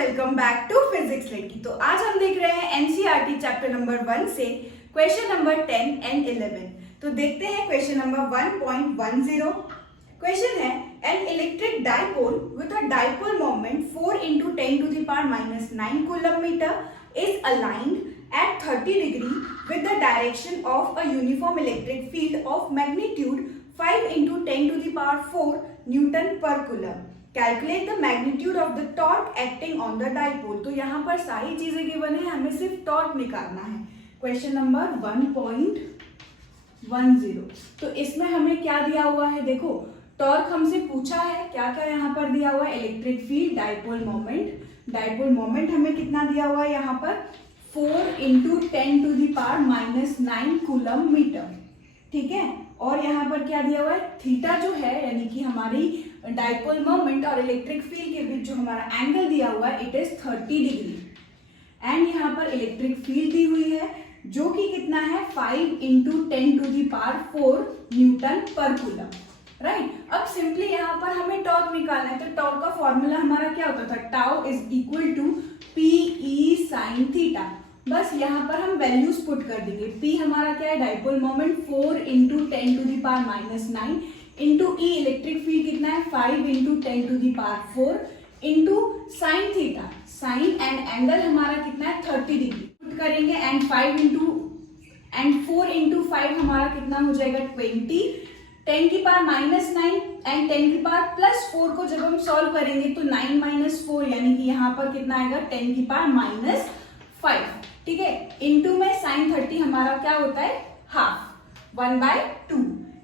Welcome back to physics लड़की। तो आज हम देख रहे हैं एनसीईआरटी चैप्टर नंबर 1 से क्वेश्चन नंबर 10 एंड 11। तो देखते हैं क्वेश्चन नंबर 1.10। क्वेश्चन है an electric dipole with a dipole moment 4 × 10⁻⁹ coulomb metre is aligned at 30 degree with the direction of a uniform electric field of magnitude 5 × 10⁴ Newton per coulomb. Calculate the magnitude of the torque acting on the dipole. तो यहाँ पर सारी चीजें given है, हमें सिर्फ torque निकालना है। Question number 1.10। तो इसमें हमें क्या दिया हुआ है, देखो टॉर्क हमसे पूछा है, क्या क्या यहाँ पर दिया हुआ है, electric field, dipole moment. Dipole moment हमें कितना दिया हुआ है यहाँ पर 4 × 10⁻⁹ कूलम मीटर, ठीक है। और यहाँ पर क्या दिया हुआ है, थीटा जो है यानी कि हमारी डाइपोल मोमेंट और इलेक्ट्रिक फील्ड के बीच जो हमारा एंगल दिया हुआ है इट इज 30 डिग्री। एंड यहाँ पर इलेक्ट्रिक फील्ड दी हुई है जो कि कितना है 5 × 10⁴ न्यूटन पर कूलम, राइट। अब सिंपली यहाँ पर हमें टॉर्क निकालना है, तो टॉर्क का फॉर्मूला हमारा क्या होता था, tau is equal to PE sin theta. बस यहाँ पर हम वैल्यूज पुट कर देंगे। P हमारा क्या है, dipole moment 4 × 10⁻⁹ into E electric field कितना है 5 × 10⁴ into sine theta, sine and angle हमारा कितना है 30 डिग्री पुट करेंगे। एंड 4 × 5 हमारा कितना हो जाएगा 20, 10⁻⁹ एंड 10⁻+4 को जब हम सॉल्व करेंगे तो 9 - 4 यानी कि यहाँ पर कितना आएगा 10⁻⁵, ठीक है। इंटू में साइन 30 हमारा क्या होता है हाफ 1/2।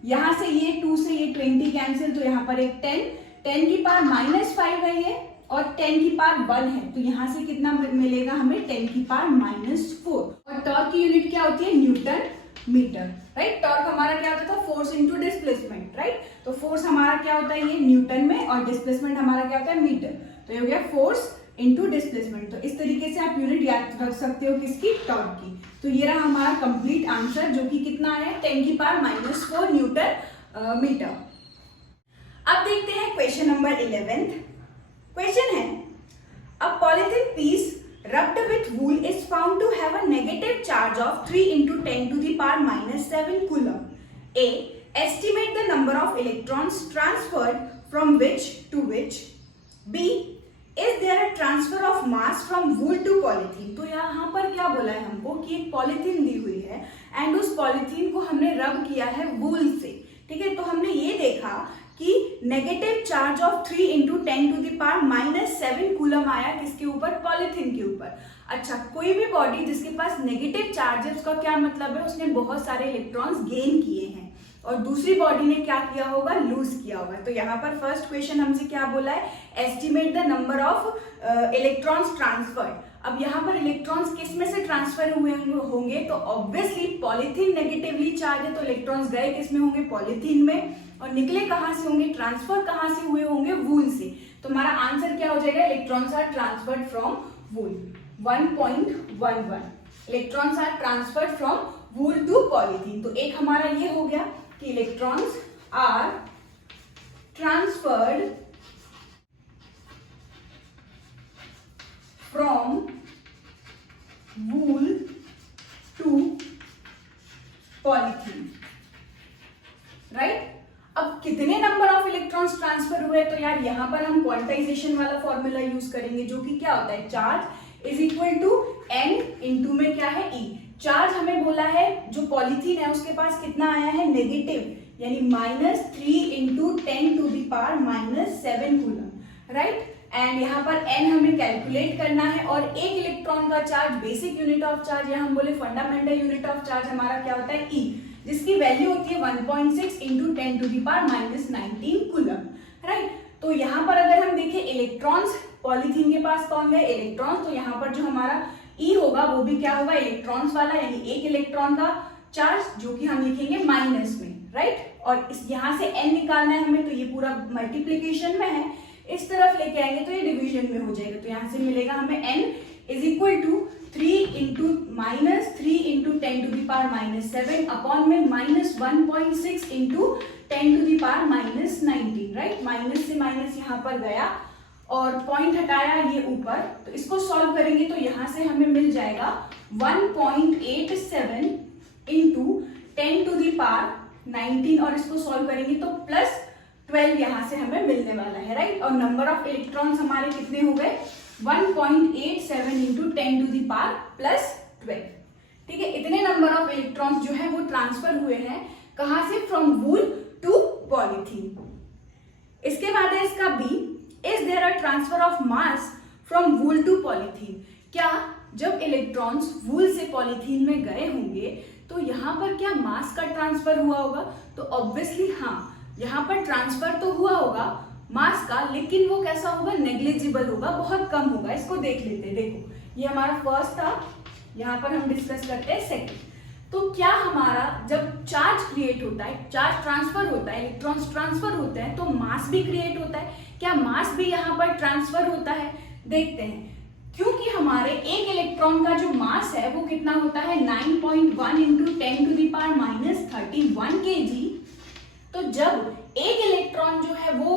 यहाँ से ये 2 से ये 20 कैंसिल, तो यहाँ पर एक 10⁻⁵ है ये और 10⁻1 है, तो यहाँ से कितना मिलेगा हमें 10⁻⁴। और टॉर्क की यूनिट क्या होती है न्यूटन मीटर, राइट। टॉर्क हमारा क्या होता था फोर्स इंटू डिस्प्लेसमेंट, राइट। तो फोर्स हमारा क्या होता है ये न्यूटन में और डिस्प्लेसमेंट हमारा क्या होता है मीटर। तो ये हो गया फोर्स इंटू डिस्प्लेसमेंट। तो इस तरीके से आप यूनिट याद रख सकते हो किसकी, टॉर्क की। तो ये रहा हमारा कंप्लीट आंसर जो कि कितना है 10⁻⁴ न्यूटन मीटर। अब देखते हैं क्वेश्चन नंबर 11। क्वेश्चन है a polythene piece rubbed with wool is found to have a negative charge of 3 × 10⁻⁷ coulomb. A. Estimate the number of electrons transferred from which to which. B. Is there a transfer of mass from wool to polythene? तो यहाँ पर क्या बोला है हमको कि एक polythene दी हुई है एंड उस पॉलीथीन को हमने रब किया है वूल से, ठीक है। तो हमने ये देखा कि नेगेटिव चार्ज ऑफ 3 × 10⁻⁷ कूलम आया किसके ऊपर, पॉलीथीन के ऊपर। अच्छा, कोई भी बॉडी जिसके पास नेगेटिव चार्ज है उसका क्या मतलब है, उसने बहुत सारे इलेक्ट्रॉन्स गेन किए हैं और दूसरी बॉडी ने क्या किया होगा, लूज किया होगा। तो यहाँ पर फर्स्ट क्वेश्चन हमसे क्या बोला है, estimate the number of electrons transferred. अब यहाँ पर इलेक्ट्रॉन्स किस में से ट्रांसफर हुए होंगे, तो ऑब्वियसली पॉलीथीन नेगेटिवली चार्ज है तो इलेक्ट्रॉन्स गए किस में होंगे, पॉलीथीन में, और निकले कहाँ से होंगे, ट्रांसफर कहाँ से हुए होंगे, वूल से। तो हमारा आंसर क्या हो जाएगा, electrons are transferred from wool. 1.11 electrons are transferred from wool to polythene. तो एक हमारा ये हो गया कि electrons are transferred from wool to polythene, right. अब कितने नंबर ऑफ इलेक्ट्रॉन्स ट्रांसफर हुए, तो यार यहाँ पर हम क्वांटाइजेशन वाला फॉर्मूला यूज करेंगे जो कि क्या होता है, charge is equal to n into में क्या है E। चार्ज हमें बोला है जो पॉलीथीन है उसके पास कितना आया है, नेगेटिव, यानी -3 × 10⁻⁷ कूलम, राइट। एंड यहाँ पर n हमें कैलकुलेट करना है और एक इलेक्ट्रॉन का charge, basic unit of charge या हम बोले फंडामेंटल यूनिट ऑफ चार्ज हमारा क्या होता है E, जिसकी वैल्यू होती है 1.6 × 10⁻⁹ कूलम, राइट। तो यहाँ पर अगर हम देखें इलेक्ट्रॉन्स, पॉलीथीन के पास कौन गए, इलेक्ट्रॉन्स, तो यहाँ पर जो हमारा E होगा वो भी क्या होगा, इलेक्ट्रॉन्स वाला, यानी एक इलेक्ट्रॉन का चार्ज जो कि हम लिखेंगे माइनस में, राइट। और इस यहाँ से n निकालना है हमें, तो ये पूरा मल्टीप्लीकेशन में है, इस तरफ लेके आएंगे तो ये डिवीजन में हो जाएगा। तो यहाँ से मिलेगा हमें n is equal to 3 × 10⁻⁷ upon में -1.6 × 10⁻⁹, राइट। माइनस से माइनस यहाँ पर गया और पॉइंट हटाया ये ऊपर, तो इसको सॉल्व करेंगे तो यहां से हमें मिल जाएगा 1.87 इंटू 10 टू दी पावर 19 और इसको सॉल्व करेंगे तो प्लस 12 यहां से हमें मिलने वाला है, राइट। और नंबर ऑफ इलेक्ट्रॉन्स हमारे कितने हो गए 1.87 into 10 to the power plus 12, ठीक है। इतने नंबर ऑफ इलेक्ट्रॉन्स जो है वो ट्रांसफर हुए हैं कहां से, फ्रॉम वूल टू पॉलीथीन। इसके बाद है इसका B, is there a transfer of mass from wool to polythene. क्या जब इलेक्ट्रॉन्स वूल से पॉलीथीन में गए होंगे तो यहाँ पर क्या मास का ट्रांसफर हुआ होगा, तो ऑब्वियसली हाँ, यहाँ पर ट्रांसफर तो हुआ होगा मास का, लेकिन वो कैसा होगा, नेग्लिजिबल होगा, बहुत कम होगा। इसको देख लेते हैं, देखो ये हमारा फर्स्ट था, यहाँ पर हम डिस्कस करते हैं सेकंड। तो क्या हमारा जब चार्ज क्रिएट होता है, चार्ज ट्रांसफर होता है, इलेक्ट्रॉन्स ट्रांसफर होते हैं, तो मास भी क्रिएट होता है। क्या मास भी यहाँ पर ट्रांसफर होता है, देखते हैं। क्योंकि हमारे एक इलेक्ट्रॉन का जो मास है वो कितना होता है 9.1 into 10 to the power minus 31 kg। तो जब एक इलेक्ट्रॉन जो है वो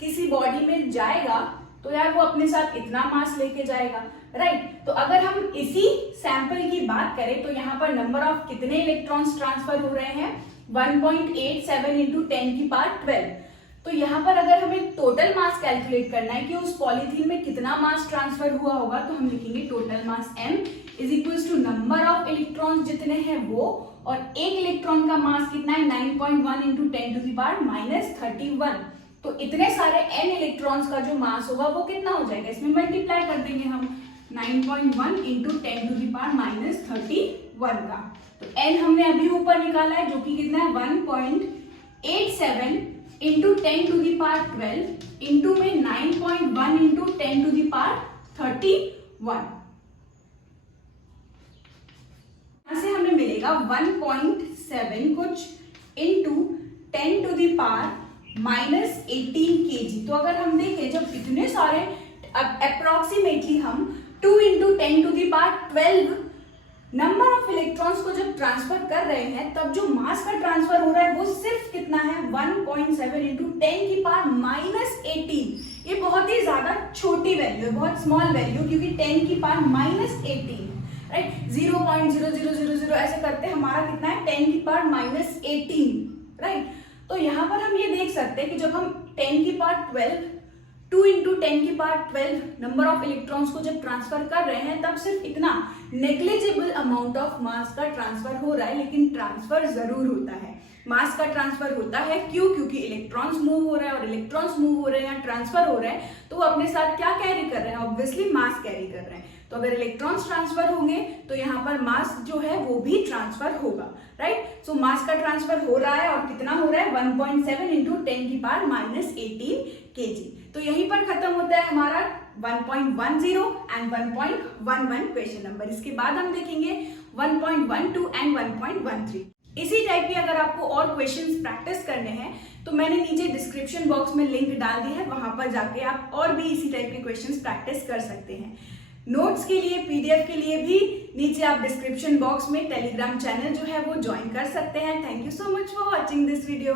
किसी बॉडी में जाएगा तो यार वो अपने साथ इतना मास लेके जाएगा, राइट। तो अगर हम इसी सैंपल की बात करें तो यहाँ पर नंबर ऑफ कितने इलेक्ट्रॉन्स ट्रांसफर हो रहे हैं 1.87 इंटू 10 की पावर 12। तो यहाँ पर अगर हमें टोटल मास कैलकुलेट करना है कि उस पॉलीथीन में कितना मास ट्रांसफर हुआ होगा, तो हम लिखेंगे total mass m is equals to number of electrons जितने हैं वो, और एक इलेक्ट्रॉन का मास कितना है 9.1 into 10 to the power minus 31। तो इतने सारे n इलेक्ट्रॉन्स का जो मास होगा वो कितना हो जाएगा, इसमें मल्टीप्लाई कर देंगे हम 9.1 into 10 to the power minus 31 का। तो n हमने अभी ऊपर निकाला है जो कि कितना है 1.87 into 10 to the power 12 into में 9.1 इंटू 10 टू दी पावर 31। यहां से हमें मिलेगा 1.7 कुछ into 10 to the power minus 18 kg। तो अगर हम देखें जब इतने सारे अप्रोक्सीमेटली हम 2 into 10 to the power 12 number of electrons को जब ट्रांसफर कर रहे हैं, तब जो मास का ट्रांसफर हो रहा है वो सिर्फ कितना है 1.7 इंटू 10 की पावर माइनस 18। ये बहुत ही ज्यादा छोटी वैल्यू है, बहुत स्मॉल वैल्यू, क्योंकि 10 की पावर माइनस 18, राइट। 0.0000 ऐसे करते हमारा कितना है 10 की पावर माइनस 18, राइट। तो यहाँ पर हम ये देख सकते हैं कि जब हम 10 की पावर 12 2 इंटू 10 की पावर 12 नंबर ऑफ इलेक्ट्रॉन्स को जब ट्रांसफर कर रहे हैं, तब सिर्फ इतना नेग्लिजिबल अमाउंट ऑफ मास का ट्रांसफर हो रहा है, लेकिन ट्रांसफर जरूर होता है। मास का ट्रांसफर होता है क्यों, क्योंकि इलेक्ट्रॉन्स मूव हो रहे हैं, और इलेक्ट्रॉन्स मूव हो रहे हैं या ट्रांसफर हो रहे हैं तो वो अपने साथ क्या कैरी कर रहे हैं, ऑब्वियसली मास कैरी कर रहे हैं। तो अगर इलेक्ट्रॉन्स ट्रांसफर होंगे तो यहाँ पर मास जो है वो भी ट्रांसफर होगा, राइट। सो मास का ट्रांसफर हो रहा है, और कितना हो रहा है 1.7 इंटू 10 की पावर माइनस 18 kg। तो यहीं पर खत्म होता है हमारा 1.10 एंड 1.11 क्वेश्चन नंबर। इसके बाद हम देखेंगे 1.12 एंड 1.13। इसी टाइप के अगर आपको और क्वेश्चंस प्रैक्टिस करने हैं तो मैंने नीचे डिस्क्रिप्शन बॉक्स में लिंक डाल दी है, वहां पर जाके आप और भी इसी टाइप के क्वेश्चंस प्रैक्टिस कर सकते हैं। नोट्स के लिए, पीडीएफ के लिए भी नीचे आप डिस्क्रिप्शन बॉक्स में टेलीग्राम चैनल जो है वो ज्वाइन कर सकते हैं। Thank you so much for watching this video.